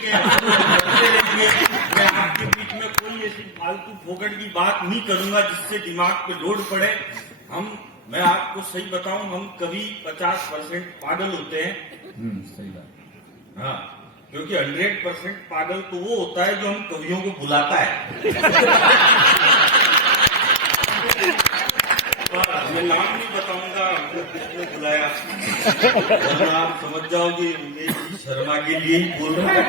मैं आपके बीच में कोई ऐसी फालतू फोकट की बात नहीं करूंगा जिससे दिमाग पे लोड पड़े। मैं आपको सही बताऊं, हम कवि 50% पागल होते हैं। सही बात। हाँ, क्योंकि 100% पागल तो वो होता है जो हम कवियों को बुलाता है। मैं नाम नहीं बताऊंगा किसने बुलाया, वरना आप समझ जाओगे उमेश शर्मा के लिए ही बोल रहा है।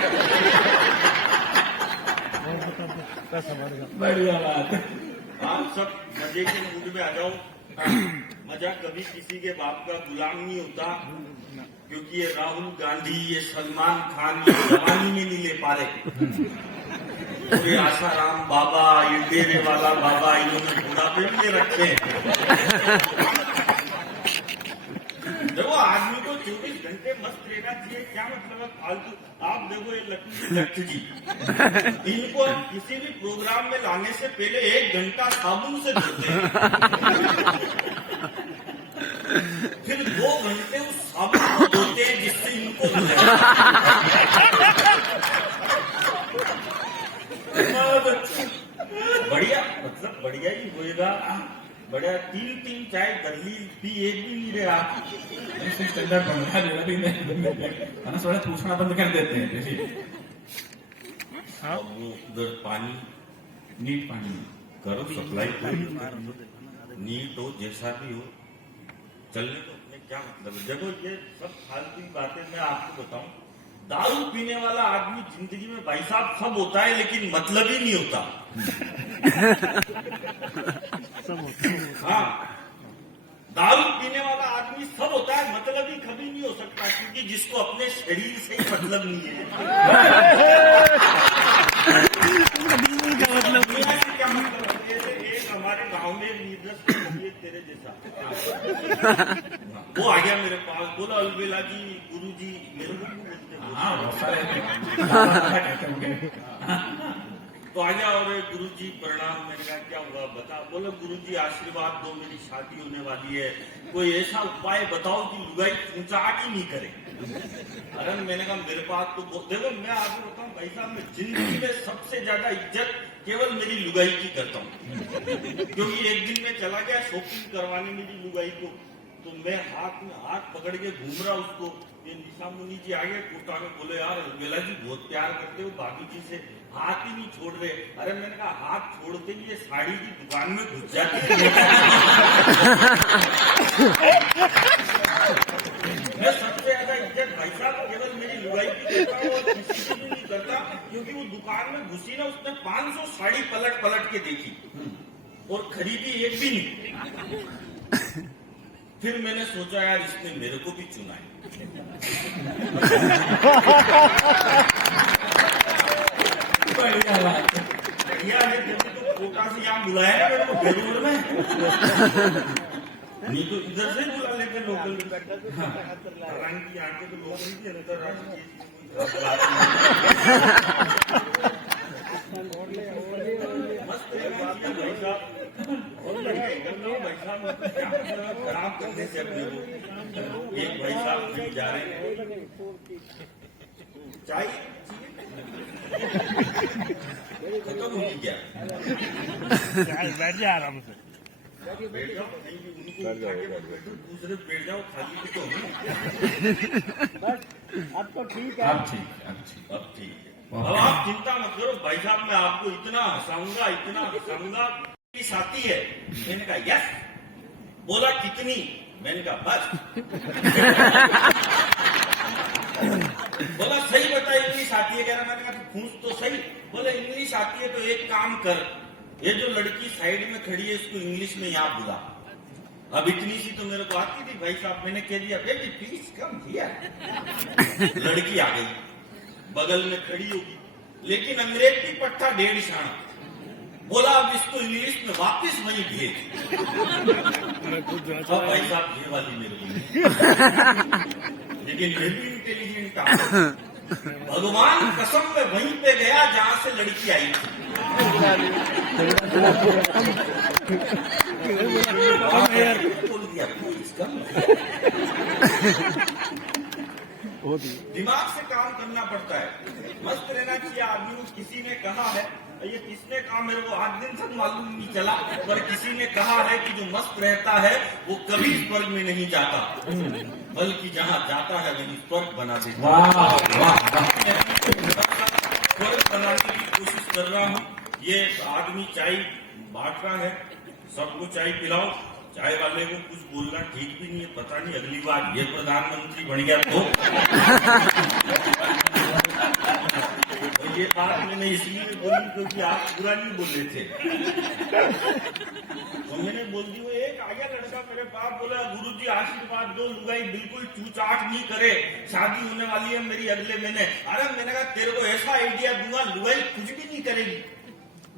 बढ़िया बात। आप सब मजे के मूड में आ जाओ। मजा कभी किसी के बाप का गुलाम नहीं होता, क्योंकि ये राहुल गांधी, ये सलमान खान ये जवानी में नहीं ले पा रहे। ये आसाराम बाबा, ये डेरे वाला बाबा, इन्होंने बुढ़ापे में ले रखे हैं। देखो आदमी को 24 घंटे मस्त रहना चाहिए, क्या मतलब है फालतू। आप देखो ये लक्ष्य जी, इनको किसी भी प्रोग्राम में लाने से पहले 1 घंटा साबुन से धोते हैं, फिर 2 घंटे उस साबुन को धोते हैं जिससे इनको बढ़िया, मतलब बढ़िया ही होएगा। बढ़िया 3 चाय दर्ली भी एक भी नहीं रहे आप। स्टैंडर्ड बन रहा है, थोड़ा पूछना बंद कर देते हैं। अब वो उधर पानी नीट पानी करो सप्लाई, नीट हो जैसा भी हो, चलने तो अपने क्या मतलब है। देखो ये सब फालतू की बातें मैं आपको बताऊं, दारू पीने वाला आदमी जिंदगी में भाई साहब सब होता है, लेकिन मतलब ही नहीं होता। हाँ, दारू पीने वाला आदमी सब होता है, मतलब ही कभी नहीं हो सकता, क्योंकि जिसको अपने शरीर से ही मतलब नहीं है। क्या मतलब है? जैसे एक हमारे गांव में तेरे जैसा वो आ गया मेरे पास, बोला अलबेला जी, गुरु जी, मेरे को बोलते तो आ गया और गुरु जी प्रणाम। मैंने कहा क्या हुआ बता। बोलो गुरु जी आशीर्वाद दो, मेरी शादी होने वाली है, कोई ऐसा उपाय बताओ कि लुगाई ऊंचाट ही नहीं करे। अरे मैंने कहा मेरे पास तो देखो, मैं आपको बताऊं भाई साहब, मैं जिंदगी में सबसे ज्यादा इज्जत केवल मेरी लुगाई की करता हूँ। क्योंकि एक दिन मैं चला गया शॉपिंग करवाने मेरी लुगाई को, तो मैं हाथ में हाथ पकड़ के घूम रहा उसको। ये निशा मुनि जी आ गए कोटा में, बोले यार बेला जी बहुत प्यार करते हो भाभी जी से, हाथ ही नहीं छोड़ रहे। अरे मैंने कहा हाथ छोड़ते ही ये साड़ी की दुकान में घुस जाती है। मैं सबसे ज्यादा इज्जत भाई साहब केवल मेरी लुगाई की करता हूँ और किसी की भी नहीं करता, क्योंकि वो दुकान में घुसी ना, उसने 500 साड़ी पलट पलट के देखी और खरीदी एक भी नहीं। फिर मैंने सोचा यार इसने मेरे को भी चुना है। बढ़िया है, तो कोटा से यहाँ बुलाया ना मेरे को बेलूर में, नहीं तो इधर से बुला लेते लोकल। की आंखें तो लोकल की अंतरराष्ट्रीय मस्त भाई साहब, खराब करने से अपने को। एक भाई साहब जी जा रहे हैं, चाय खत्म होगी क्या? बैठ जा आराम से, बैठ जाओ, उनको दूसरे बैठ जाओ, खाली भी तो अब तो ठीक है। अब ठीक है। अब आप चिंता मत करो भाई साहब, मैं आपको इतना हंसाऊंगा। साथी है, मैंने कहा यस। बोला कितनी, मैंने कहा बस। बोला सही बता इंग्लिश आती है, कह रहा। मैंने कहा पूछ तो सही। बोले इंग्लिश आती है तो एक काम कर, ये जो लड़की साइड में खड़ी है इसको इंग्लिश में यहाँ बुला। अब इतनी सी तो मेरे को आती थी भाई साहब, मैंने कह दिया बेबी प्लीज कम हियर। लड़की आ गई, बगल में खड़ी होगी, लेकिन अंग्रेजी पट्टा 1.5 शाना। बोला अब इसको इंग्लिश में वापस वहीं भेज। अब भाई साहब ये वाली मेरे को, लेकिन ये भी इंटेलिजेंट था। भगवान कसम में वहीं पे गया जहां से लड़की आई थी। बोल दिया प्लीज कम। बहुत ही दिमाग से काम करना पड़ता है, मस्त रहना चाहिए आदमी को। किसी ने कहा है, ये किसने कहा मेरे को आज दिन तक मालूम नहीं चला, पर किसी ने कहा है कि जो मस्त रहता है वो कभी स्वर्ग में नहीं जाता, बल्कि जहाँ जाता है वही स्वर्ग बना देता है। वाह वाह वाह। स्वर्ग बनाने की कोशिश कर रहा हूँ। ये आदमी चाय बांट रहा है, सबको चाय पिलाओ। चाय वाले को कुछ बोलना ठीक भी नहीं है, पता नहीं अगली बार ये प्रधानमंत्री बन गया तो ये बात मैंने इसलिए बोली क्योंकि आप पूरा नहीं बोले थे, तो मैंने बोल दी। वो एक आ गया लड़का मेरे पास, बोला गुरुजी आशीर्वाद दो, लुगाई बिल्कुल चूचाट नहीं करे, शादी होने वाली है मेरी अगले महीने। अरे मैंने कहा तेरे को ऐसा आइडिया दूंगा, लुगाई कुछ भी नहीं करेगी,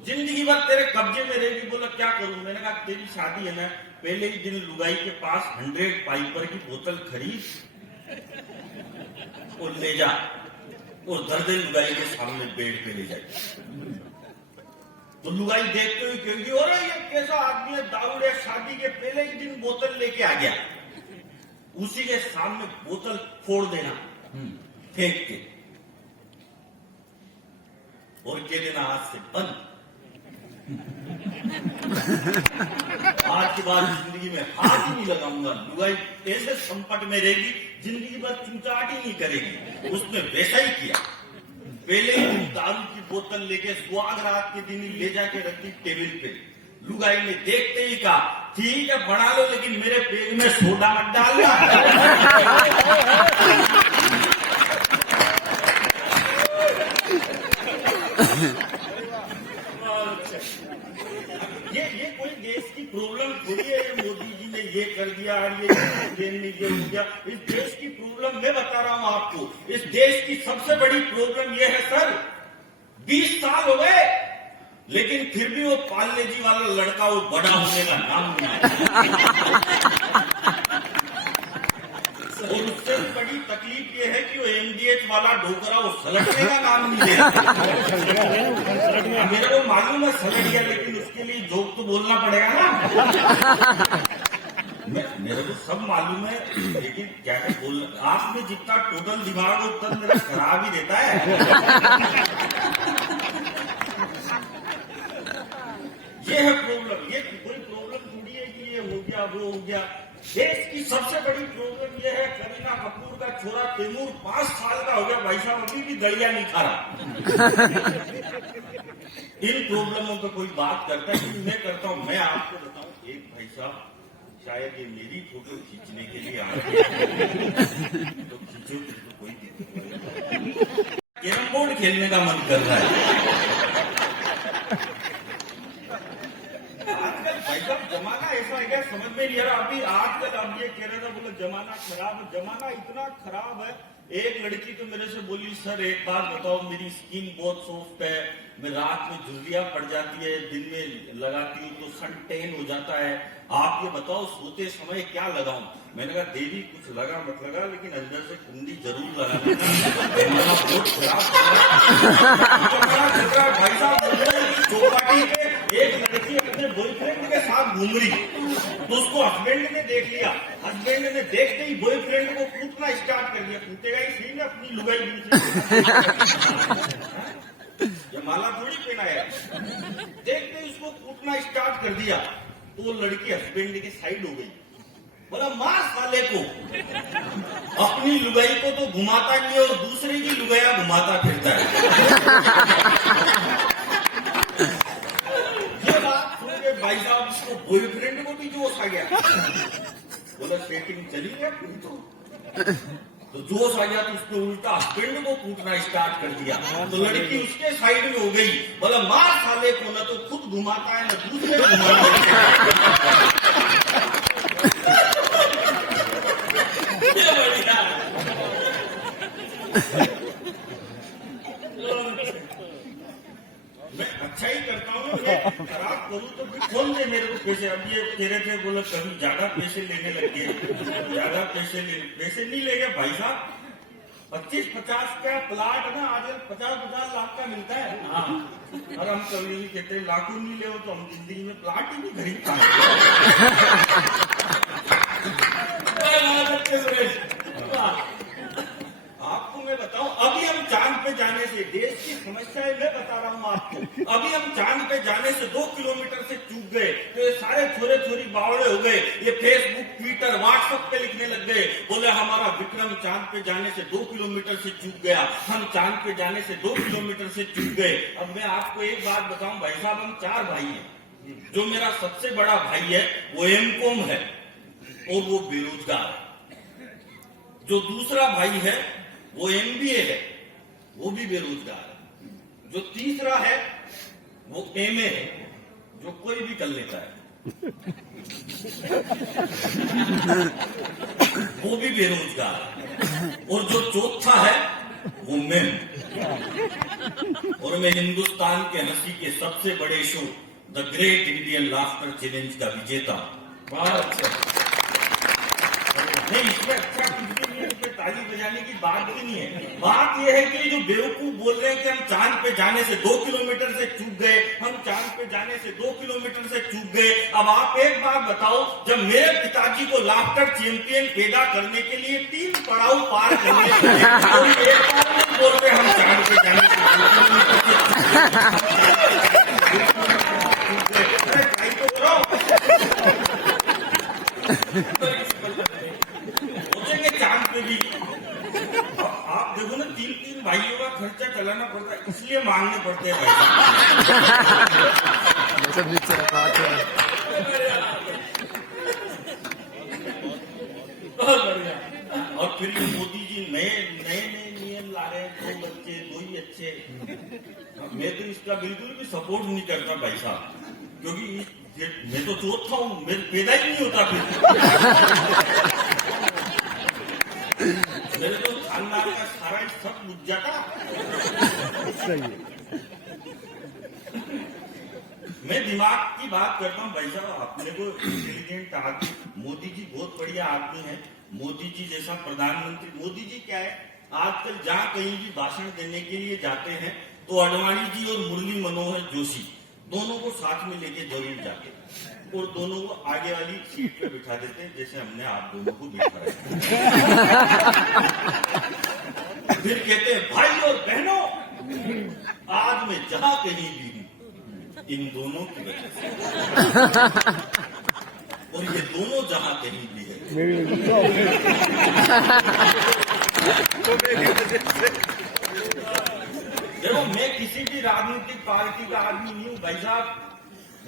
जिंदगी भर तेरे कब्जे में रहेगी। बोला क्या करूं? मैंने कहा तेरी शादी है ना, पहले ही दिन लुगाई के पास 100 पाइपर की बोतल खरीद और ले जा, और दर्दे लुगाई के सामने बेड पे ले जाए। तो लुगाई देखते हुए कहेगी अरे ये कैसा आदमी है, दारूड़े, शादी के पहले ही दिन बोतल लेके आ गया। उसी के सामने बोतल फोड़ देना फेंक के, और कह देना आज से बंद, आज के बाद जिंदगी में हाथ ही नहीं लगाऊंगा। लुगाई ऐसे संकट में रहेगी, जिंदगी भर चूचाट ही नहीं करेगी। उसने वैसा ही किया, पहले ही दिन दारू की बोतल लेके सुहाग रात के दिन ही ले जाके रखी टेबल पे। लुगाई ने देखते ही कहा ठीक है बना लो, लेकिन मेरे पेट में सोडा मत डालना। ये कोई देश की प्रॉब्लम थोड़ी है, ये मोदी जी ने ये कर दिया और ये ट्रेन ने ये हो गया। इस देश की प्रॉब्लम मैं बता रहा हूं आपको, इस देश की सबसे बड़ी प्रॉब्लम ये है सर, 20 साल हो गए लेकिन फिर भी वो पालने जी वाला लड़का वो बड़ा होने का नाम नहीं। और उससे बड़ी तकलीफ ये है कि वो एमडीएच वाला ढोकरा वो सलटने का नाम नहीं ले रहा। मेरे को मालूम है सलट गया, लेकिन उसके लिए जोक तो बोलना पड़ेगा ना। मेरे को सब मालूम है, लेकिन क्या है बोलना, आप में जितना टोटल दिमाग हो उतना मेरा खराब ही रहता है। ये है प्रॉब्लम, ये कोई प्रॉब्लम थोड़ी है कि ये हो गया वो हो गया। देश की सबसे बड़ी प्रॉब्लम यह है, करीना कपूर का छोरा तैमूर 5 साल का हो गया, भाई साहब अभी भी गड़िया नहीं खा रहा। इन प्रॉब्लमों पे कोई बात करता है कि मैं करता हूं। मैं आपको बताऊं, एक भाई साहब शायद ये मेरी फोटो खींचने के लिए आ रहे तो खींचो, तो कोई दिक्कत नहीं। कैरम बोर्ड खेलने का मन कर रहा है आजकल। भाई साहब जमाना ऐसा है क्या समझ में नहीं आ रहा। अभी आजकल अब ये कह रहे थे, बोले जमाना खराब है। जमाना इतना खराब है, एक लड़की तो मेरे से बोली सर एक बात बताओ, मेरी स्किन बहुत सॉफ्ट है, मैं रात में झुर्रियां पड़ जाती है, दिन में लगाती हूँ तो सन टेन हो जाता है, आप ये बताओ सोते समय क्या लगाऊं? मैंने कहा देवी कुछ लगा मत लगा, लेकिन अंदर से कुंडी जरूर लगाना। बहुत खराब भाई साहब। चौपाटी पे एक लड़की अपने बॉयफ्रेंड के साथ घूम रही, तो उसको हस्बैंड ने देख लिया। हस्बैंड ने देखते ही बॉयफ्रेंड को कूटना स्टार्ट कर दिया। कूटेगा ही सही ना अपनी लुगाई ये माला थोड़ी पहना है। देखते ही उसको कूटना स्टार्ट कर दिया, तो वो लड़की हस्बैंड के साइड हो गई। बोला मार साले को, अपनी लुगाई को तो घुमाता नहीं और दूसरे की लुगाया घुमाता फिरता है। ये बात सुन के भाई साहब उसको बॉयफ्रेंड को भी जोश आ गया। बोला सेटिंग चली गया तो जोश आ गया, तो उसने उल्टा हस्बैंड को कूटना स्टार्ट कर दिया। तो लड़की उसके साइड में हो गई। बोला मार साले को, ना तो खुद घुमाता है ना दूसरे को घुमाता है। मैं अच्छा ही करता हूँ, मैं खराब करूँ तो फिर कौन दे मेरे को पैसे? अब ये कह रहे थे बोले कभी ज्यादा पैसे लेने लग गए, ज्यादा पैसे नहीं लेंगे भाई साहब। 25-50 का प्लाट है ना, आजकल 50-50 लाख का मिलता है। हाँ, और हम कभी नहीं कहते लाखों नहीं ले तो हम जिंदगी में प्लाट ही नहीं खरीद पाए। पे जाने से, देश की समस्याएं मैं बता रहा हूँ आपको। अभी हम चांद पे जाने से 2 किलोमीटर से चूक गए तो ये सारे छोरे छोरी बावड़े हो गए, ये फेसबुक, ट्विटर, व्हाट्सएप पे लिखने लग गए, बोले हमारा विक्रम चांद पे जाने से 2 किलोमीटर से चूक गया, हम चांद पे जाने से 2 किलोमीटर से चूक गए। अब मैं आपको एक बात बताऊं भाई साहब, हम 4 भाई हैं। जो मेरा सबसे बड़ा भाई है वो एमकॉम है और वो बेरोजगार है। जो दूसरा भाई है वो एमबीए है, वो भी बेरोजगार है। जो तीसरा है वो एमए है, जो कोई भी कर लेता है, वो भी बेरोजगार है। और जो चौथा है वो मैं हूं। और मैं हिंदुस्तान के हंसी के सबसे बड़े show the great Indian laughter challenge का विजेता हूं। बहुत अच्छा। नहीं, इसमें अच्छा कुछ भी नहीं है, इसमें ताली बजाने की बात भी नहीं है। बात यह है कि जो बेवकूफ बोल रहे हैं कि हम चांद पे जाने से 2 किलोमीटर से चूक गए, हम चांद पे जाने से 2 किलोमीटर से चूक गए। अब आप एक बात बताओ, जब मेरे पिताजी को लाफ्टर चैंपियन पैदा करने के लिए 3 पड़ाव पार करने पड़े, तो एक बार नहीं बोल रहे हम चांद पे जाने से 2 किलोमीटर से सोचेंगे चांद पे भी। आप देखो ना, 3 भाइयों का खर्चा चलाना पड़ता है, इसलिए मांगने पड़ते हैं भाई। बहुत बढ़िया। और फिर ये मोदी जी नए नियम ला रहे हैं, 2 बच्चे 2 ही अच्छे। मैं तो इसका बिल्कुल भी सपोर्ट नहीं करता भाई साहब, क्योंकि मैं तो चौथा हूं, मेरे पैदा ही नहीं होता फिर। मेरे तो खानदान का सारा ही सब बुझ जाता। सही है। मैं दिमाग की बात करता हूँ भाई साहब, अपने को इंटेलिजेंट आदमी, मोदी जी बहुत बढ़िया आदमी है। मोदी जी जैसा प्रधानमंत्री, मोदी जी क्या है, आजकल जहाँ कहीं भी भाषण देने के लिए जाते हैं तो अडवाणी जी और मुरली मनोहर जोशी दोनों को साथ में लेके जरूर जाते हैं और दोनों को आगे वाली सीट पे बिठा देते हैं, जैसे हमने आप दोनों को बिठा है। फिर कहते हैं भाई और बहनों, आज मैं जहां कहीं भी हूं इन दोनों की वजह से, और ये दोनों जहां कहीं भी है। देखो, मैं किसी भी राजनीतिक पार्टी का आदमी नहीं हूं भाई साहब,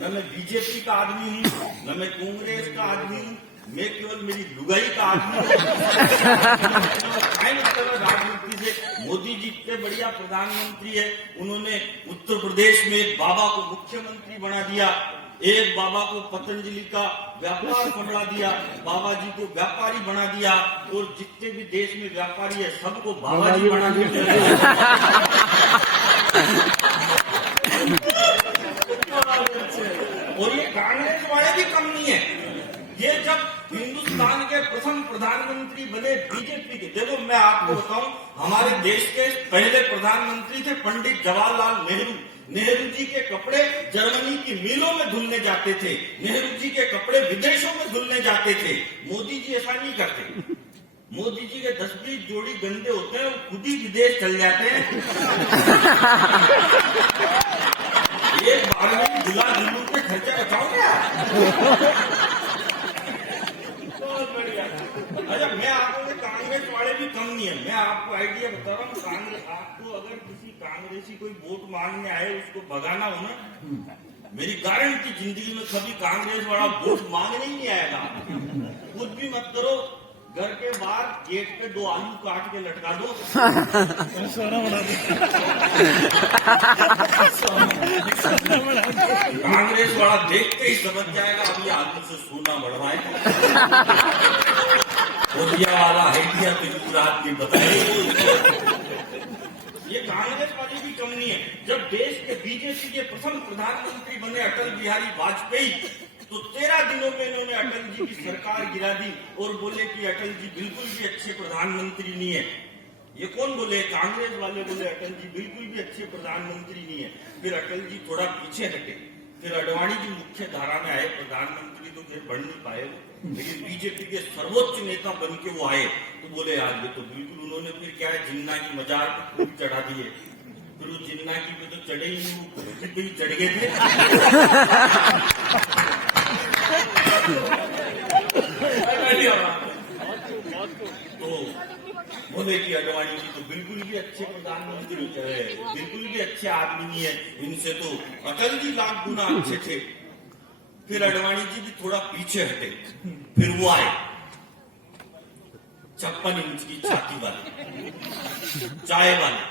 न मैं बीजेपी का आदमी हूं, न मैं कांग्रेस का आदमी हूं, मैं केवल मेरी लुगाई का आदमी हूं। राजनीति से मोदी जी इतने बढ़िया प्रधानमंत्री है, उन्होंने उत्तर प्रदेश में एक बाबा को मुख्यमंत्री बना दिया, एक बाबा को पतंजलि का व्यापार संभाला दिया, बाबा जी को व्यापारी बना दिया, और जितने भी देश में व्यापारी है सबको बाबा जी बना दिया। और ये कांग्रेस वाले भी कम नहीं है। ये जब हिंदुस्तान के प्रथम प्रधानमंत्री बने बीजेपी के, देखो मैं आपको बताऊं, हमारे देश के पहले प्रधानमंत्री थे पंडित जवाहरलाल नेहरू। नेहरू जी के कपड़े जर्मनी की मिलों में धुलने जाते थे, नेहरू जी के कपड़े विदेशों में धुलने जाते थे। मोदी जी ऐसा नहीं करते। मोदी जी के 10-20 जोड़ी गंदे होते हैं, वो खुद ही विदेश चल जाते हैं। एक बार में दुल्हा दुल्हन पे खर्चा बचाओगे आप? बहुत बढ़िया। अच्छा, मैं आपको कांग्रेस वाले भी कम नहीं है, मैं आपको आइडिया बता रहा हूँ। कांग्रेस, आपको अगर किसी कांग्रेसी कोई वोट मांगने आए, उसको भगाना हो ना, मेरी गारंटी जिंदगी में कभी कांग्रेस वाला वोट मांगने ही नहीं आएगा। कुछ भी मत करो, घर के बाहर गेट पे 2 आलू काट के लटका दो, सोना बना दो। कांग्रेस वाला देखते ही समझ जाएगा अभी आलू से सोना बढ़वाए। ओडिया वाला आइडिया तो गुजरात की बताए। ये कांग्रेस वाली भी कम नहीं है। जब देश के बीजेपी के प्रथम प्रधानमंत्री बने अटल बिहारी वाजपेयी, तो 13 दिनों में इन्होंने अटल जी की सरकार गिरा दी और बोले कि अटल जी बिल्कुल भी अच्छे प्रधानमंत्री नहीं है। ये कौन बोले? कांग्रेस वाले बोले अटल जी बिल्कुल भी अच्छे प्रधानमंत्री नहीं है। फिर अटल जी थोड़ा पीछे हटे, फिर अडवाणी जी मुख्य धारा में आए प्रधानमंत्री, तो फिर बढ़ नहीं पाए। लेकिन बीजेपी के सर्वोच्च नेता बन के वो आए तो बोले यार ये तो बिल्कुल उन्होंने फिर क्या है जिन्ना की मजार पे फूल चढ़ा दिए। फिर वो जिन्ना की पे तो चढ़े ही नहीं, वो गुरुजी पे ही चढ़ गए थे। तो बोले कि अडवाणी जी तो बिल्कुल भी अच्छे प्रधानमंत्री, बिल्कुल भी अच्छे आदमी नहीं है, इनसे तो अटल जी लाख गुना अच्छे थे। फिर अडवाणी जी भी थोड़ा पीछे हटे, फिर वो आए 56 इंच की छाती वाले चाय वाले।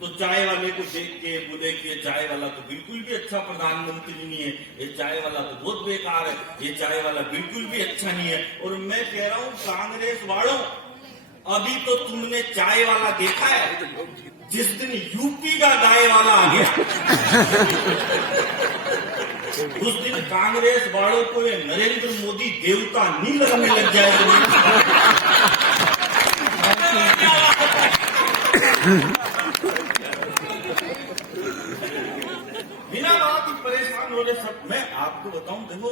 तो चाय वाले को देख के बोले कि ये चाय वाला तो बिल्कुल भी अच्छा प्रधानमंत्री नहीं है, ये चाय वाला तो बहुत बेकार है, ये चाय वाला बिल्कुल भी अच्छा नहीं है। और मैं कह रहा हूं कांग्रेस वालों, अभी तो तुमने चाय वाला देखा है, जिस दिन यूपी का गाय वाला आ गया उस दिन कांग्रेस वालों को ये नरेंद्र मोदी देवता नहीं लगने लग जाएगा। बिना बात ही परेशान हो रहे सब। मैं आपको बताऊं, देखो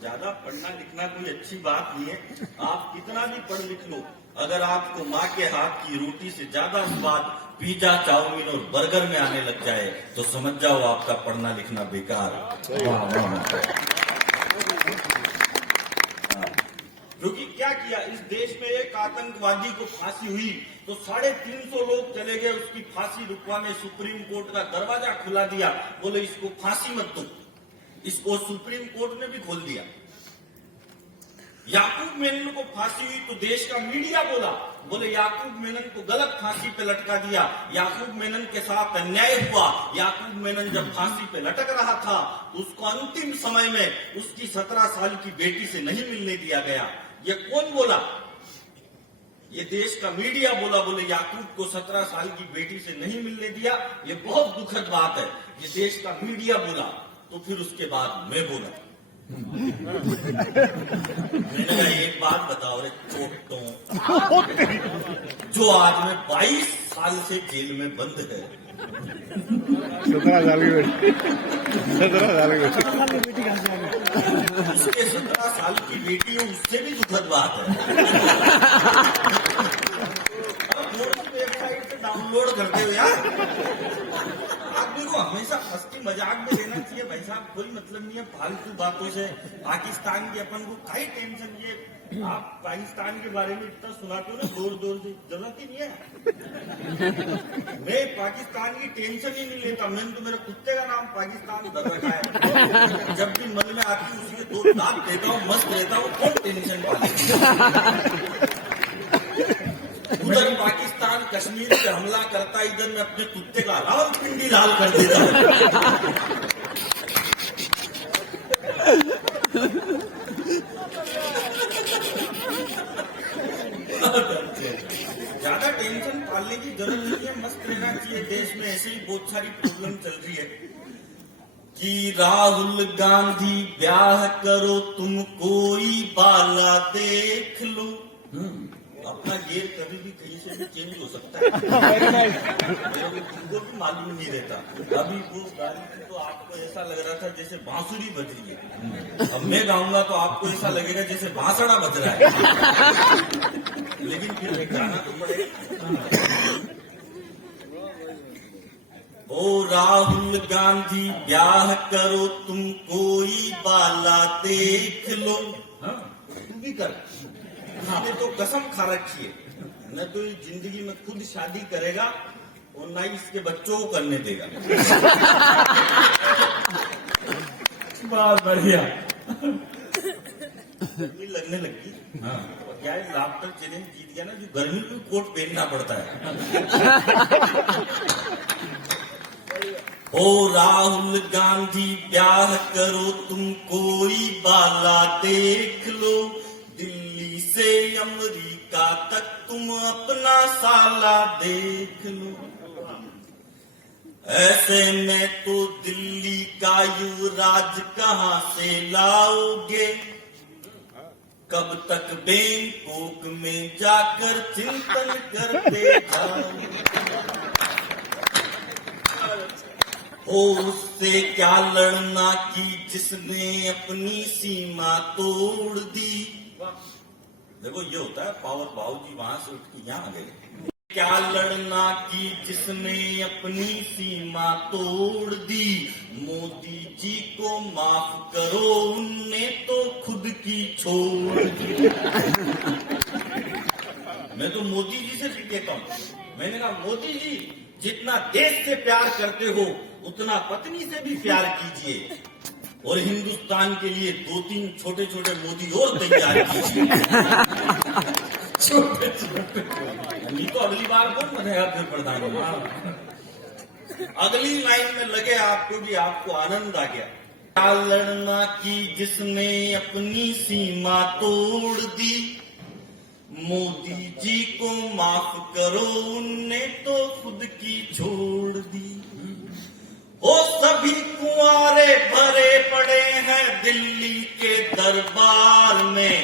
ज्यादा पढ़ना लिखना कोई अच्छी बात नहीं है, आप कितना भी पढ़ लिख लो, अगर आपको माँ के हाथ की रोटी से ज्यादा स्वाद पिज्जा चाउमीन और बर्गर में आने लग जाए तो समझ जाओ आपका पढ़ना लिखना बेकार। क्योंकि क्या किया इस देश में, एक आतंकवादी को फांसी हुई तो 350 लोग चले गए उसकी फांसी रुकवाने, सुप्रीम कोर्ट का दरवाजा खुला दिया, बोले इसको फांसी मत दो, इसको सुप्रीम कोर्ट ने भी खोल दिया। याकूब मेनन को फांसी हुई तो देश का मीडिया बोला, बोले याकूब मेनन को गलत फांसी पे लटका दिया, याकूब मेनन के साथ अन्याय हुआ। याकूब मेनन जब फांसी पे लटक रहा था तो उसको अंतिम समय में उसकी 17 साल की बेटी से नहीं मिलने दिया गया। ये कौन बोला? ये देश का मीडिया बोला, बोले याकूब को 17 साल की बेटी से नहीं मिलने दिया, ये बहुत दुखद बात है। ये देश का मीडिया बोला तो फिर उसके बाद मैं बोला, मैंने कहा एक बात बताओ रे चोटों, जो आज में 22 साल से जेल में बंद है, 17 साल की उसके 17 साल की बेटी हो, उससे भी दुखद बात है। वेबसाइट से डाउनलोड करते हो यार, आदमी को हमेशा हंसी मजाक में लेना चाहिए भाई साहब, कोई मतलब नहीं है फालतू बातों से। पाकिस्तान की अपन को कई टेंशन, ये आप पाकिस्तान के बारे में इतना सुनाते हो ना जोर जोर से, जरूरत ही नहीं है। मैं पाकिस्तान की टेंशन ही नहीं लेता, मैंने तो मेरे कुत्ते का नाम पाकिस्तान धर रखा है। जब भी मन में आती हूँ उसके 2 दांत देता हूँ, मस्त रहता हूँ, कौन टेंशन पाले। उधर पाकिस्तान कश्मीर पे हमला करता, इधर मैं अपने कुत्ते का रावलपिंडी लाल कर देता हूँ। ज्यादा टेंशन पालने की जरूरत नहीं है, मस्त रहना चाहिए। देश में ऐसे ही बहुत सारी प्रॉब्लम चल रही है कि राहुल गांधी ब्याह करो तुम कोई बाला देख लो। अपना गेर कभी भी कहीं से भी चेंज हो सकता है, तुमको भी मालूम नहीं रहता। अभी वो गाली थी तो आपको ऐसा लग रहा था जैसे बांसुरी बज रही है, अब मैं गाऊंगा तो आपको ऐसा लगेगा जैसे बांसड़ा बज रहा है, लेकिन फिर गाना तो पड़ेगा। ओ राहुल गांधी ब्याह करो तुम कोई बाला देख लो। हाँ तू भी कर, इसने तो कसम खा रखी है, न तो जिंदगी में खुद शादी करेगा और न ही इसके बच्चों को करने देगा। बहुत बढ़िया। गर्मी लगने लगी। हाँ और क्या है, लाफ्टर चैलेंज जीत गया ना, जो गर्मी में कोट पहनना पड़ता है। ओ राहुल गांधी ब्याह करो तुम कोई बाला देख लो, दिल्ली से अमेरिका तक तुम अपना साला देख लो। ऐसे में तो दिल्ली का युवराज कहाँ से लाओगे, कब तक बैंकॉक में जाकर चिंतन करते जाओ। हो उससे क्या लड़ना की जिसने अपनी सीमा तोड़ दी। देखो ये होता है पावर। बाबूजी वहां से उठ के यहाँ आ गए। क्या लड़ना की जिसने अपनी सीमा तोड़ दी, मोदी जी को माफ करो उनने तो खुद की छोड़ दी। मैं तो मोदी जी से भी कहता हूँ, मैंने कहा मोदी जी जितना देश से प्यार करते हो उतना पत्नी से भी प्यार कीजिए, और हिंदुस्तान के लिए 2-3 छोटे छोटे मोदी और तैयार कीजिए। छोटे छोटे नहीं तो अगली बार कौन बनेगा फिर प्रधानमंत्री। अगली लाइन में लगे आपको भी, आपको आनंद आ गया। क्या लड़ना की जिसने अपनी सीमा तोड़ दी, मोदी जी को माफ करो उनने तो खुद की छोड़ दी। वो सभी कुंवारे भरे पड़े हैं दिल्ली के दरबार में,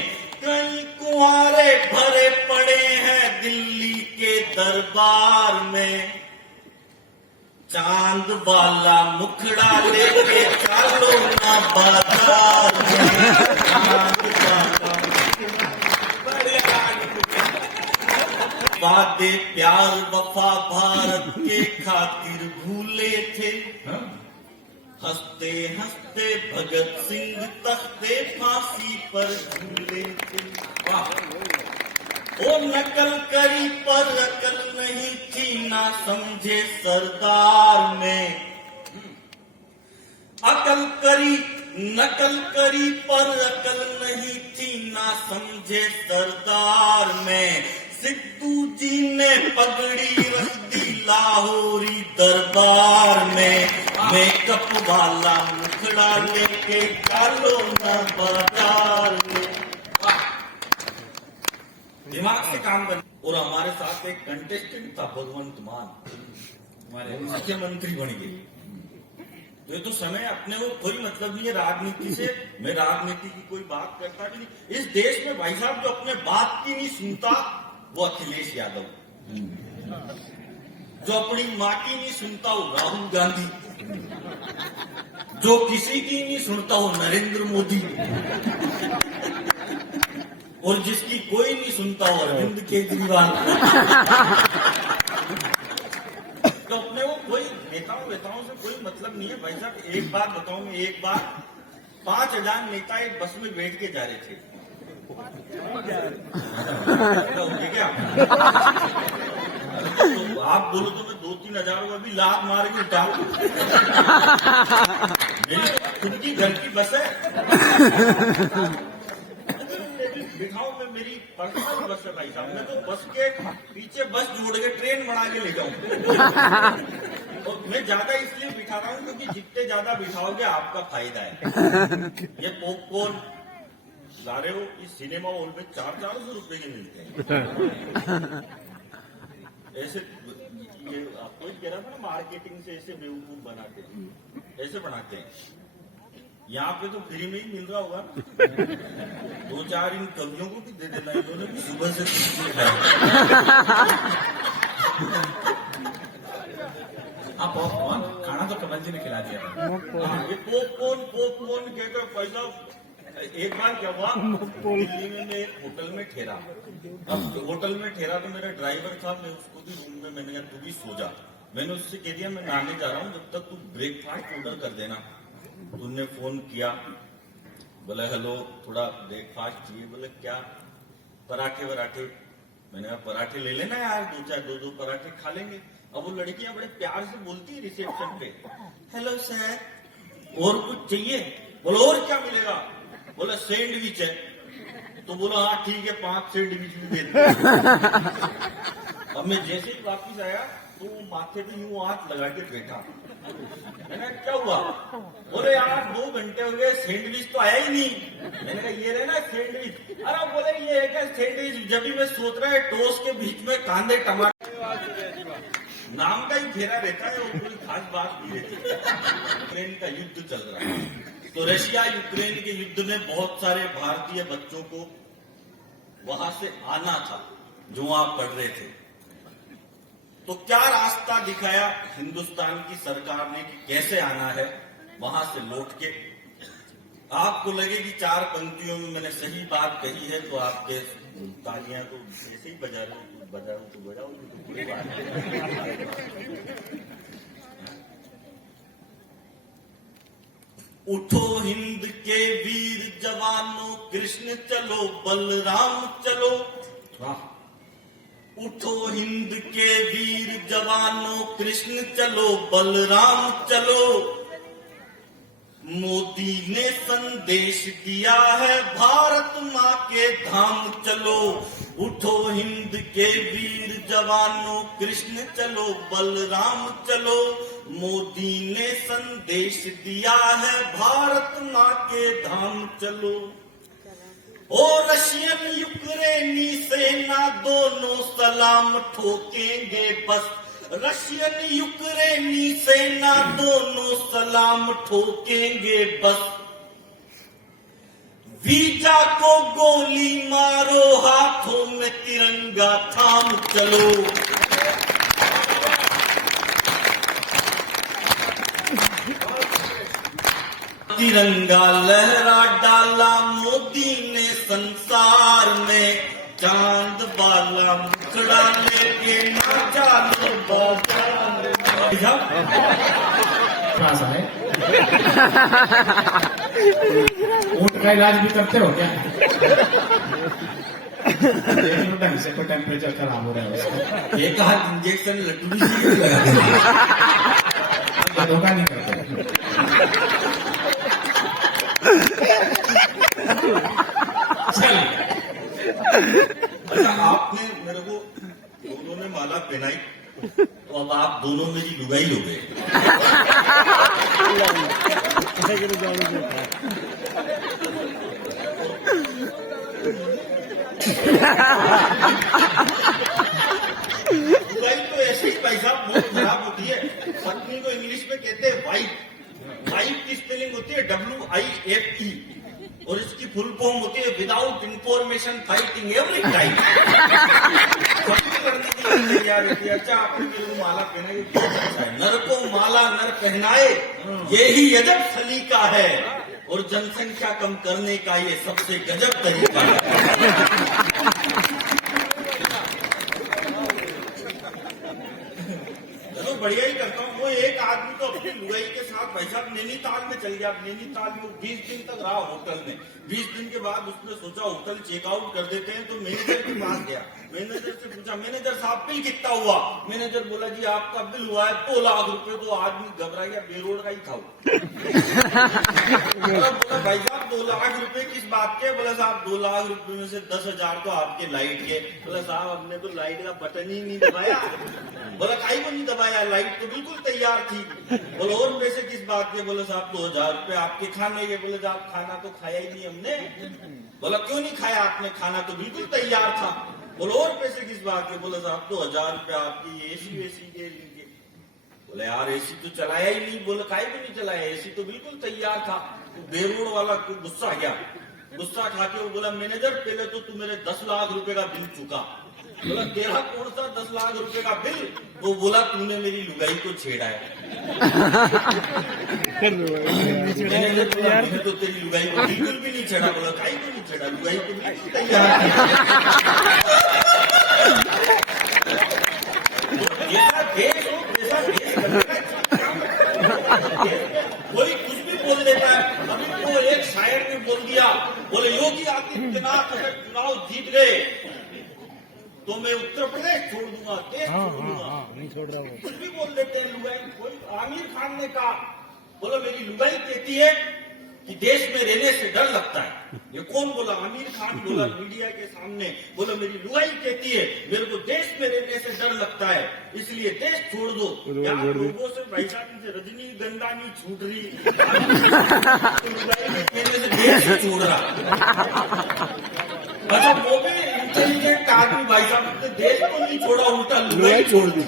कई कुंवारे भरे पड़े हैं दिल्ली के दरबार में। चांद वाला मुखड़ा लेके चलो ना बाजार में, चांद वाला वादे प्यार वफा भारत के खातिर भूले थे, हंसते हंसते भगत सिंह तख्ते फांसी पर झूले थे। वो नकल करी पर अकल नहीं थी ना समझे सरदार में, अकल करी नकल करी पर अकल नहीं थी ना समझे सरदार में। सिद्धू जी ने पगड़ी रख दी लाहौरी दरबार में, मेकअप वाला मुखड़ा लेके चलो ना बाजार में। दिमाग से काम कर। और हमारे साथ एक कंटेस्टेंट था भगवंत मान, हमारे मुख्यमंत्री बन गए। तो ये तो समय अपने को कोई मतलब नहीं है राजनीति से। मैं राजनीति की कोई बात करता भी नहीं। इस देश में भाई साहब जो अपने बात की नहीं सुनता वो अखिलेश यादव, जो अपनी माँ की नहीं सुनता वो राहुल गांधी, जो किसी की नहीं सुनता वो नरेंद्र मोदी, और जिसकी कोई नहीं सुनता वो अरविंद केजरीवाल। तो अपने वो कोई नेताओं से कोई मतलब नहीं है भाई साहब। एक बात बताऊं मैं, एक बार 5000 नेता एक बस में बैठ के जा रहे थे। क्या तो आप बोलो तो मैं 2-3 हजार रुपये भी लाख मार के उठाऊं। मेरी खुद की घर की बस है, दिखाऊं मैं, मेरी पर्सनल बस है भाई साहब। मैं तो बस के पीछे बस जोड़ के ट्रेन बना के ले जाऊं। और मैं ज्यादा इसलिए बिठा रहा हूं क्योंकि जितने ज्यादा बिठाओगे आपका फायदा है। ये पॉपकॉर्न ला रहे हो, इस सिनेमा हॉल में 400-400 रुपए के मिलते हैं। ऐसे ये आपको कह रहा था ना, मार्केटिंग से ऐसे बेवकूफ बनाते हैं, ऐसे बनाते हैं। यहाँ पे तो फ्री में ही मिल रहा होगा। 2-4 इन कवियों को भी दे देना, इन्होंने भी सुबह से आप पॉपकॉर्न खाना तो कमल जी ने खिला दिया। ये पॉपकॉर्न कहकर पैसा। एक बार क्या हुआ, दिल्ली में मैं एक होटल में ठहरा। अब होटल में ठहरा तो मेरा ड्राइवर था, मैं उसको भी रूम में, मैंने कहा तू भी सो जा। मैंने उससे कह दिया मैं नहाने जा रहा हूँ, जब तक तू ब्रेकफास्ट ऑर्डर कर देना। तूने फोन किया, बोले हेलो थोड़ा ब्रेकफास्ट चाहिए। बोले क्या? पराठे वराठे। मैंने कहा पराठे ले लेना यार, 2 पराठे खा लेंगे। अब वो लड़कियां बड़े प्यार से बोलती है रिसेप्शन पे, हेलो सर और कुछ चाहिए? बोलो और क्या मिलेगा? बोला सैंडविच है। तो बोला हाँ ठीक है 5 सैंडविच भी दे दो। अब मैं जैसे ही वापिस आया तो वो माथे पे यूं हाथ लगा के बैठा। मैंने क्या हुआ? बोले यार 2 घंटे हो गए सैंडविच तो आया ही नहीं। मैंने कहा ये रहे ना सैंडविच। अरे बोले ये है क्या सैंडविच? जब भी मैं सोच रहा है टोस्ट के बीच में कांदे टमाटर, नाम का ही फेरा रहता है, वो कोई खास बात नहीं रहती। यूक्रेन का युद्ध चल रहा है, तो रशिया यूक्रेन के युद्ध में बहुत सारे भारतीय बच्चों को वहां से आना था जो वहां पढ़ रहे थे। तो क्या रास्ता दिखाया हिंदुस्तान की सरकार ने कि कैसे आना है वहां से लौट के। आपको लगे कि 4 पंक्तियों में मैंने सही बात कही है तो आपके तालियां तो ऐसे ही बजाओ तो पूरी बात है। उठो हिंद के वीर जवानों, कृष्ण चलो बलराम चलो। उठो हिंद के वीर जवानों, कृष्ण चलो बलराम चलो। मोदी ने संदेश दिया है भारत माँ के धाम चलो। उठो हिंद के वीर जवानों, कृष्ण चलो बलराम चलो। मोदी ने संदेश दिया है भारत माँ के धाम चलो। ओ रशियन यूक्रेनी सेना दोनों सलाम ठोकेंगे बस। रशियन यूक्रेनी सेना दोनों सलाम ठोकेंगे बस। वीजा को गोली मारो, हाथों में तिरंगा थाम चलो। तिरंगा लहरा डाला मोदी ने संसार में। चांद वाला मुखड़ा लेके ना जानो बाजार में। है ऊँट का इलाज भी करते हो क्या? ढंग से तो टेम्परेचर खराब हो रहा है उसका। एक हाथ इंजेक्शन लड्डू भी लगा देते, धोखा नहीं करते। अच्छा, आपने मेरे को दोनों ने माला पहनाई तो अब आप दोनों मेरी लुगाई हो गए। लुगाई तो ऐसे ही भाई साहब बहुत खराब होती है। पत्नी को इंग्लिश में कहते हैं वाइफ। वाइफ की स्पेलिंग होती है WIFE और इसकी फुल फॉर्म होती है without information fighting every time. करने के लिए तैयार होती है। अच्छा, आपने मेरे को माला पहनाई, नर को माला नर पहनाए, यही अजब सलीका है। और जनसंख्या कम करने का ये सबसे गजब तरीका है। चलो बढ़िया ही करता हूँ। वो एक आदमी तो अपनी लुगाई के साथ भाई साहब नैनीताल में चल गया। नैनीताल में 20 दिन तक रहा होटल में। 20 दिन के बाद उसने सोचा होटल चेकआउट कर देते हैं तो मैनेजर के पास गया। मैनेजर से पूछा, मैनेजर साहब बिल कितना हुआ? मैनेजर बोला, जी आपका बिल हुआ है 2 लाख रुपए। तो आदमी घबरा गया, बेरोड का ही था। बोला भाई साहब 2 लाख रुपए किस बात के? बोला साहब 2 लाख रुपए में से 10,000 तो आपके लाइट के। बोला साहब हमने तो लाइट का बटन ही नहीं दबाया। बोला काई को नहीं दबाया, लाइट तो बिल्कुल तैयार थी। बोला और पैसे किस बात के? बोले साहब 2,000 रुपए आपके खाने के। बोले साहब खाना तो खाया ही नहीं हमने। बोला क्यों नहीं खाया आपने? खाना तो बिल्कुल तैयार था। बोले और पैसे किस बात के? बोले साहब 2,000 रुपए आपकी एसी वेसी के लिए। बोले यार एसी तो चलाया ही नहीं। बोले काहे को नहीं चलाया? एसी तो बिल्कुल तैयार था। तो बेरोड वाला को गुस्सा गया। गुस्सा खा के वो बोला, मैनेजर पहले तो तू मेरे 10 लाख रुपए का बिल चुका। बोला तेरा कौन सा 10 लाख रुपए का बिल? वो बोला तूने मेरी लुगाई को छेड़ा है। मैंने तो तेरी लुगाई को बिल्कुल भी नहीं छेड़ा। बोला काई को नहीं छेड़ा? लुगाई तो बिल्कुल तैयार है। जैसा देश हो वैसा देश कोई कुछ भी बोल देता है। अभी तो एक शायर ने बोल दिया, बोले योगी आदित्यनाथ अगर चुनाव जीत गए तो मैं उत्तर प्रदेश छोड़ दूंगा, देश छोड़ दूंगा। नहीं छोड़ रहा हूँ। कुछ भी बोल देते हैं लुगाई। कोई आमिर खान ने कहा, बोला मेरी लुगाई कहती है कि देश में रहने से डर लगता है। ये कौन बोला? आमिर खान बोला मीडिया के सामने। बोला मेरी लुगाई कहती है मेरे को देश में रहने से डर लगता है, इसलिए देश छोड़ दो। क्या लोगों से भाई साहब रजनीगंधा नहीं छूट रही, लुगाई कहने से देश छोड़ रहा। अच्छा वो भी इंटेलिजेंट आदमी भाई साहब ने देश को नहीं छोड़ा, उल्टा लुगाई छोड़ दी।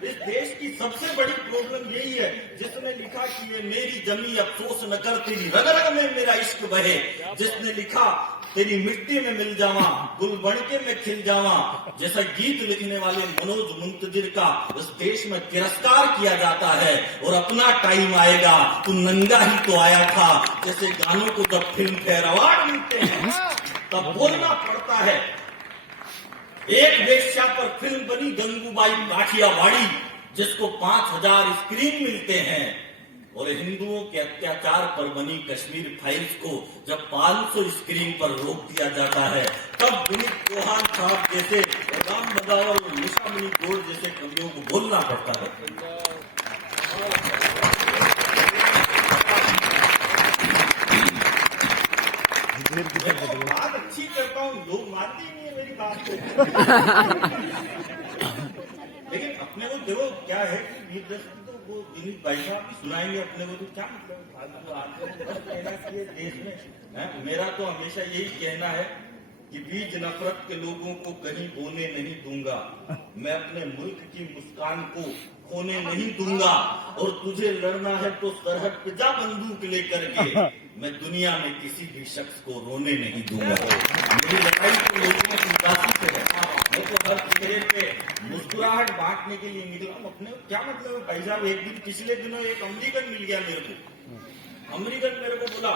इस देश की सबसे बड़ी प्रॉब्लम यही है, जिसने लिखा कि ये मेरी जमी अफसोस न कर तेरी रग रग में मेरा इश्क बहे। जिसने लिखा तेरी मिट्टी में मिल जावा, गुल बन के मैं खिल जावा, जैसा गीत लिखने वाले मनोज मुंतजिर का उस देश में तिरस्कार किया जाता है। और अपना टाइम आएगा, तू नंगा ही तो आया था, जैसे गानों को जब फिल्म फेयर अवार्ड मिलते हैं तब बोलना पड़ता है। एक वेश्या पर फिल्म बनी गंगूबाई काठियावाड़ी, जिसको 5000 स्क्रीन मिलते हैं। और हिंदुओं के अत्याचार पर बनी कश्मीर फाइल्स को जब 500 स्क्रीन पर रोक दिया जाता है, तब विनीत चौहान साहब जैसे और राम बदावर और निशामुनि गौड़ जैसे कवियों को बोलना पड़ता है। बात अच्छी करता हूँ, लोग मानते ही नहीं है मेरी बात को। लेकिन अपने को देखो क्या है कि वीर दर्शन तो वो विनीत भाई साहब भी सुनाएंगे अपने को, तो क्या मतलब देश में। मेरा तो हमेशा यही कहना है कि बीज नफरत के लोगों को कहीं बोने नहीं दूंगा, मैं अपने मुल्क की मुस्कान को खोने नहीं दूंगा। और तुझे लड़ना है तो सरहद पे जा बंदूक लेकर के, मैं दुनिया में किसी भी शख्स को रोने नहीं दूंगा। मेरी लड़ाई तो लोगों की उदासी से है, मैं तो हर चेहरे पे मुस्कुराहट बांटने के लिए निकला हूं। अपने क्या मतलब है भाई साहब, एक दिन पिछले दिनों एक अमेरिकन मिल गया मेरे को। अमेरिकन मेरे को बोला,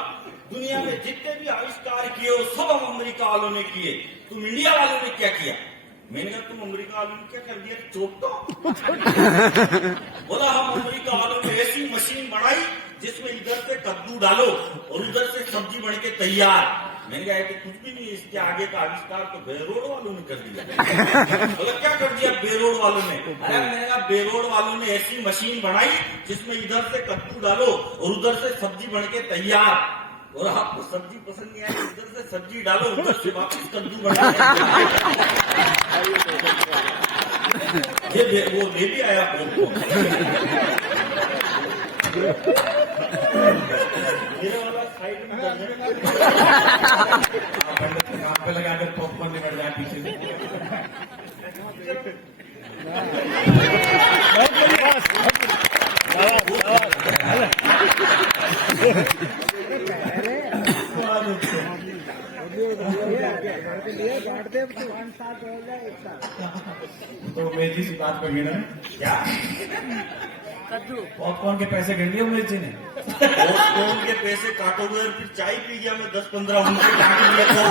दुनिया में जितने भी आविष्कार किए वो सब हम अमेरिका वालों ने किए, तुम इंडिया वालों ने क्या किया? मैंने कहा तुम अमेरिका वालों ने क्या कर दिया, चोट तो। बोला हम अमेरिका वालों ने ऐसी मशीन बनाई जिसमें इधर से कद्दू डालो और उधर से सब्जी बन के तैयार। मैंने कहा कि कुछ भी नहीं, इसके आगे का आविष्कार तो बेरोड वालों ने कर दिया। बोला क्या कर दिया बेरोड वालों ने? अरे मैंने कहा बेरोड वालों ने ऐसी मशीन बनाई जिसमें इधर से कद्दू डालो और उधर से सब्जी बन के तैयार। और आपको सब्जी पसंद नहीं आई, इधर से सब्जी डालो उधर से वापस कद्दू बना। ये वो ले भी आया मेरे वाला साइड में आप पे लगा कर पॉपकॉर्न निकल जाए पीछे से। तो मेजी सी बात पर गिना क्या पॉपकॉर्न के पैसे गिन लिए मेजी ने? पॉपकॉर्न के पैसे काटोगे और फिर चाय पी गया मैं 10-15 उनके काट लिया था।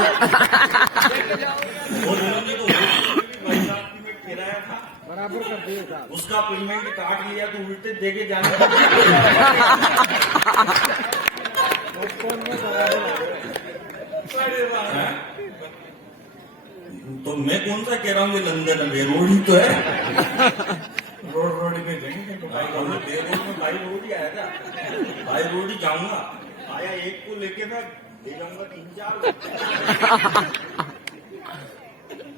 और उन्होंने तो भाई साहब की मैं किराया था बराबर कर दिए साहब, उसका पेमेंट काट लिया तो उल्टे देके जाने तो मैं कौन सा कह रहा हूँ, लंदन में रोड ही तो है। रोड पे जाएंगे तो भाई रोड में भाई रोड ही आया था, भाई रोड ही जाऊंगा। आया एक को लेके मैं ले जाऊंगा 3-4।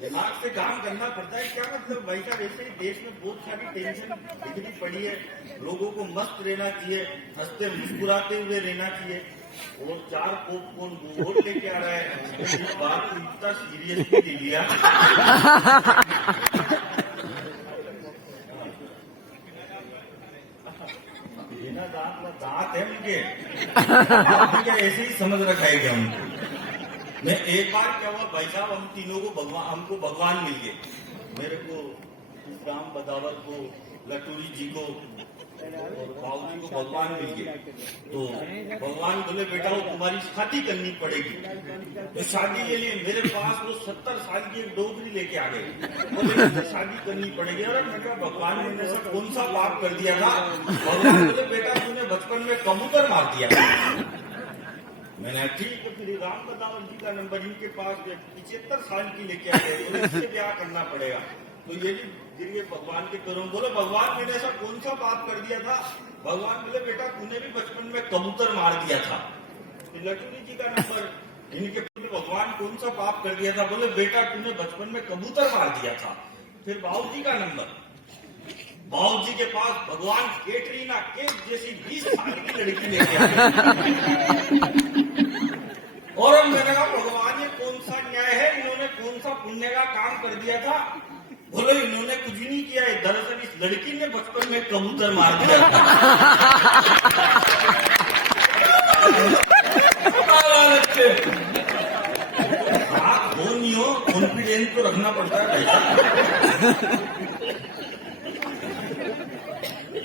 दिमाग से काम करना पड़ता है। क्या मतलब भाई साहब, ऐसे ही देश में बहुत सारी टेंशन बिगड़ी पड़ी है। लोगों को मस्त रहना चाहिए, हंसते मुस्कुराते हुए रहना चाहिए। और 4 पॉपकॉर्न वोट लेके आ रहा है, इस बात को इतना सीरियसली ले लिया। दांत है उनके, क्या ऐसे ही समझ रखा है क्या उनको? मैं एक बार क्या हुआ भाई साहब, हम तीनों को हमको भगवान मिल गए। मेरे को राम बदावर को, लटूरी जी को और बाबू जी को भगवान मिल गए। तो भगवान बोले बेटा वो तुम्हारी शादी करनी पड़ेगी। तो शादी के लिए मेरे पास वो 70 साल की एक डोगरी लेके आ गए, बोले शादी करनी पड़ेगी। अरे मैंने कहा भगवान ने ऐसा कौन सा पाप कर दिया था? भगवान बोले बेटा तूने बचपन में कबूतर मार दिया। मैंने ठीक है, फिर राम बदावर जी का नंबर इनके पास 75 साल की लेके आ गए, इससे ब्याह करना पड़ेगा। तो ये भी गिर गए भगवान के पैरों। बोलो भगवान मैंने ऐसा कौन सा पाप कर दिया था? भगवान बोले बेटा तूने भी बचपन में कबूतर मार दिया था। लटूरी जी का नंबर इनके, भगवान कौन सा पाप कर दिया था? बोले बेटा तूने बचपन में कबूतर मार दिया था। फिर बाबू जी का नंबर, बाबू जी के पास भगवान कैटरीना कैफ जैसी 20 साल की लड़की लेके आए। और मैंने कहा भगवान ये कौन सा न्याय है, इन्होंने कौन सा पुण्य का काम कर दिया था? बोले इन्होंने कुछ ही नहीं किया है, दरअसल इस लड़की ने बचपन में कबूतर मार दिया था।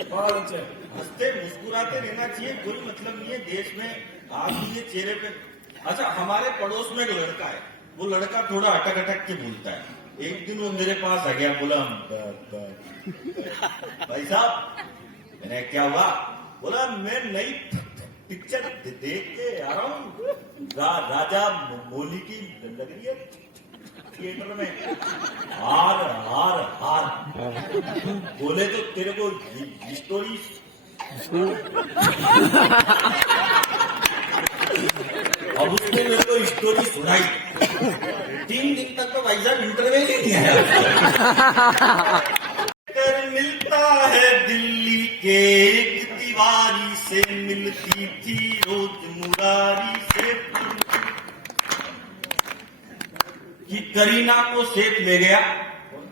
बहुत अच्छे। हंसते मुस्कुराते रहना चाहिए, कोई मतलब नहीं है देश में। आप ये चेहरे पे, अच्छा हमारे पड़ोस में एक लड़का है, वो लड़का थोड़ा अटक अटक के बोलता है। एक दिन वो मेरे पास आ गया, बोला भाई साहब, मैंने क्या हुआ? बोला मैं नई पिक्चर देख के आ रहा हूँ, राजा मौली की लग रही है थिएटर में, हार हार हार। बोले तो तेरे को स्टोरी, अब उसने मेरे को स्टोरी सुनाई। 3 दिन तक तो भाई साहब इंटरव्यू ही नहीं आया। कर मिलता है दिल्ली के एक दीवारी से, मिलती थी रोज मुरारी से, कि करीना को सेठ ले गया।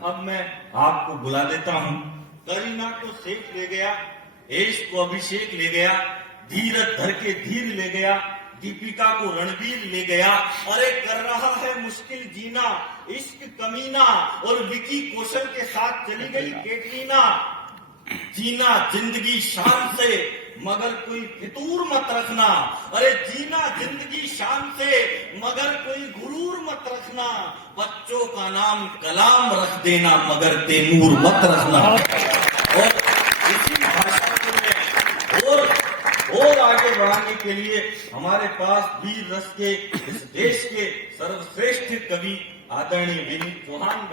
अब मैं आपको बुला देता हूं। करीना को सेठ ले गया, यश को अभिषेक ले गया, धीरज धर के धीर ले गया, दीपिका को रणवीर ले गया। अरे कर रहा है मुश्किल जीना इश्क कमीना, और विकी कौशल के साथ चली गई कैटरीना। जीना जिंदगी शान से मगर कोई फितूर मत रखना, अरे जीना जिंदगी शान से मगर कोई गुरूर मत रखना। बच्चों का नाम कलाम रख देना मगर तैमूर मत रखना। और इसी भाषा को मैं और आगे बढ़ाने के लिए हमारे पास वीर रस के इस देश के सर्वश्रेष्ठ कवि आदरणीय विनीत चौहान